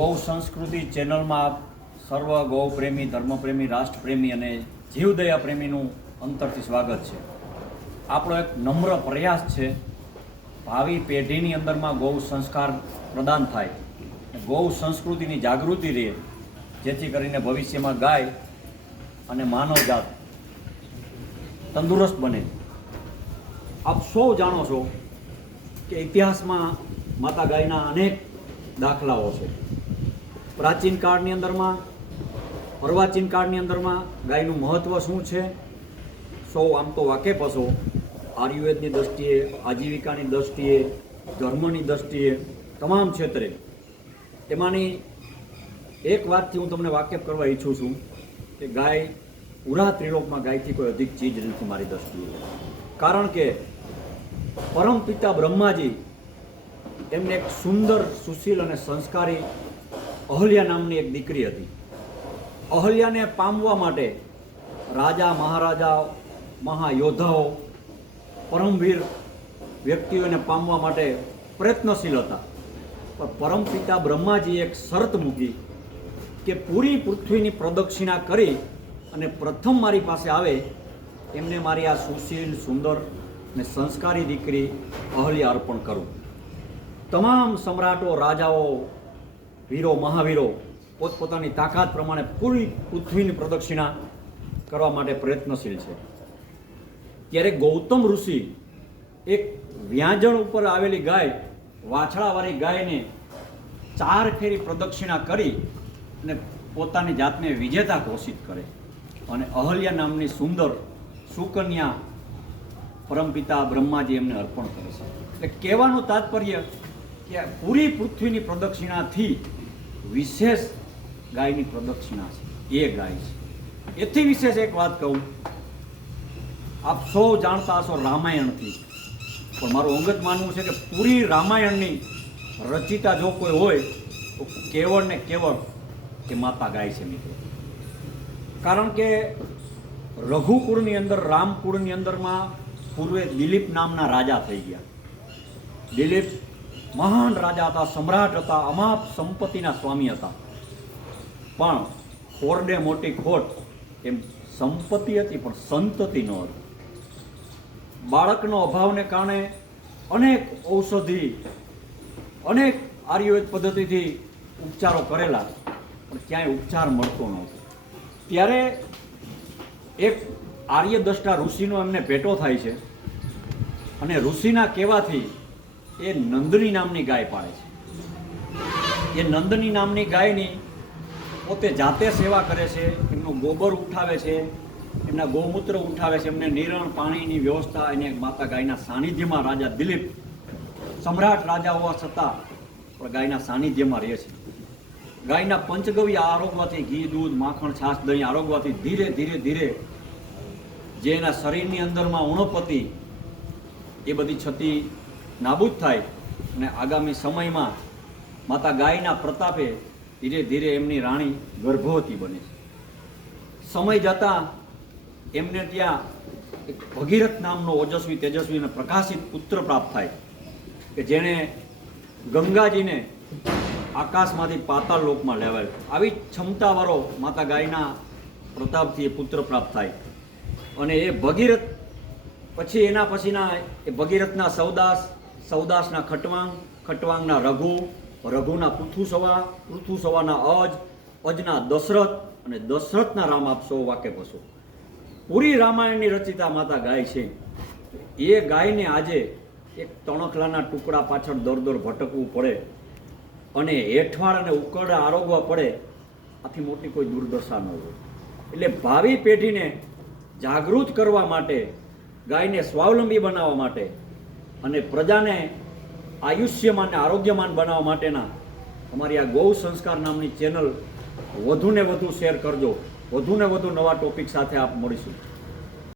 ગૌ સંસ્કૃતિ ચેનલમાં આપ સર્વ ગૌ પ્રેમી, ધર્મપ્રેમી, રાષ્ટ્રપ્રેમી અને જીવદયા પ્રેમીનું અંતરથી સ્વાગત છે. આપણો એક નમ્ર પ્રયાસ છે ભાવિ પેઢીની અંદરમાં ગૌ સંસ્કાર પ્રદાન થાય, ગૌ સંસ્કૃતિની જાગૃતિ રહે, જેથી કરીને ભવિષ્યમાં ગાય અને માનવજાત તંદુરસ્ત બને. આપ સૌ જાણો છો કે ઇતિહાસમાં માતા ગાયના અનેક દાખલાઓ છે. પ્રાચીન કાળની અંદરમાં, અર્વાચીન કાળની અંદરમાં ગાયનું મહત્ત્વ શું છે સૌ આમ તો વાકેફ હશો. આયુર્વેદની દૃષ્ટિએ, આજીવિકાની દૃષ્ટિએ, ધર્મની દૃષ્ટિએ, તમામ ક્ષેત્રે. એમાંની એક વાતથી હું તમને વાકેફ કરવા ઈચ્છું છું કે ગાય પૂરા ત્રિલોકમાં ગાયથી કોઈ અધિક ચીજ નથી મારી દૃષ્ટિએ. કારણ કે પરમપિતા બ્રહ્માજી એમને એક સુંદર, સુશીલ અને સંસ્કારી અહલ્યા નામની એક દીકરી હતી. અહલ્યાને પામવા માટે રાજા, મહારાજા, મહાયોદ્ધાઓ, પરમવીર વ્યક્તિઓને પામવા માટે પ્રયત્નશીલ હતા. પણ પરમપિતા બ્રહ્માજીએ એક શરત મૂકી કે પૂરી પૃથ્વીની પ્રદક્ષિણા કરી અને પ્રથમ મારી પાસે આવે એમને મારી આ સુશીલ, સુંદર અને સંસ્કારી દીકરી અહલ્યા અર્પણ કરું. તમામ સમ્રાટો, રાજાઓ, વીરો, મહાવીરો પોતપોતાની તાકાત પ્રમાણે પૂરી પૃથ્વીની પ્રદક્ષિણા કરવા માટે પ્રયત્નશીલ છે. ત્યારે ગૌતમ ઋષિ એક વ્યાજણ ઉપર આવેલી ગાય, વાછડાવાળી ગાયને 4 ફેરી પ્રદક્ષિણા કરી અને પોતાની જાતને વિજેતા ઘોષિત કરે અને અહલ્યા નામની સુંદર સુકન્યા પરમપિતા બ્રહ્માજી એમને અર્પણ કરે છે. એટલે કહેવાનું તાત્પર્ય કે પૂરી પૃથ્વીની પ્રદક્ષિણાથી વિશેષ ગાયની પ્રદક્ષિણા છે, એ ગાય છે. એથી વિશેષ એક વાત કહું, આપ સૌ જાણતા હશો રામાયણથી, પણ મારું અંગત માનવું છે કે પૂરી રામાયણની રચિતા જો કોઈ હોય તો કેવળ ને કેવળ એ માતા ગાય છે મિત્રો. કારણ કે રઘુકુળની અંદર, રામકુળની અંદરમાં પૂર્વે દિલીપ નામના રાજા થઈ ગયા. દિલીપ મહાન રાજા હતા, સમ્રાટ હતા, અમાપ સંપત્તિના સ્વામી હતા. પણ ખોરડે મોટી ખોટ, એમ સંપત્તિ હતી પણ સંતતિ ન હતી. બાળકનો અભાવને કારણે અનેક ઔષધિ, અનેક આયુર્વેદ પદ્ધતિથી ઉપચારો કરેલા, પણ ક્યાંય ઉપચાર મળતો નહોતો. ત્યારે એક આર્યદ્રષ્ટા ઋષિનો એમને ભેટો થાય છે અને ઋષિના કહેવાથી એ નંદની નામની ગાય પાળે છે. એ નંદની નામની ગાયની પોતે જાતે સેવા કરે છે, એમનું ગોબર ઉઠાવે છે, એમના ગૌમૂત્ર ઉઠાવે છે, એમને નિરણ પાણીની વ્યવસ્થા એને માતા ગાયના સાનિધ્યમાં રાજા દિલીપ સમ્રાટ રાજા હોવા છતાં પણ ગાયના સાનિધ્યમાં રહે છે. ગાયના પંચગવ્ય આરોગવાથી, ઘી, દૂધ, માખણ, છાશ, દહીં આરોગવાથી ધીરે ધીરે ધીરે જે એના શરીરની અંદરમાં ઉણપતિ એ બધી છતી નાબૂદ થાય અને આગામી સમયમાં માતા ગાયના પ્રતાપે ધીરે ધીરે એમની રાણી ગર્ભવતી બને છે. સમય જતાં એમને ત્યાં એક ભગીરથ નામનો ઓજસ્વી, તેજસ્વી અને પ્રકાશિત પુત્ર પ્રાપ્ત થાય કે જેણે ગંગાજીને આકાશમાંથી પાતાળ લોકમાં લેવાય. આવી ક્ષમતાવાળો માતા ગાયના પ્રતાપથી એ પુત્ર પ્રાપ્ત થાય. અને એ ભગીરથ પછી એના પછીના એ ભગીરથના સૌદાસ, સૌદાસના ખટવાંગ, ખટવાંગના રઘુ, રઘુના પૃથુસવા, પૃથુસવાના અજ, અજના દશરથ અને દશરથના રામ. આપ સૌ વાકેફ હશો. પૂરી રામાયણની રચિતા માતા ગાય છે. એ ગાયને આજે એક તણખલાના ટુકડા પાછળ દર દર ભટકવું પડે અને હેઠવાડ અને ઉકરડા આરોગવા પડે, આથી મોટી કોઈ દુર્દશા ન હોય. એટલે ભાવિ પેઢીને જાગૃત કરવા માટે, ગાયને સ્વાવલંબી બનાવવા માટે અને પ્રજાને આયુષ્યમાન અને આરોગ્યમાન બનાવવા માટેના અમારી આ ગૌ સંસ્કાર નામની ચેનલ વધુને વધુ શેર કરજો. વધુને વધુ નવા ટોપિક સાથે આપ મળીશું.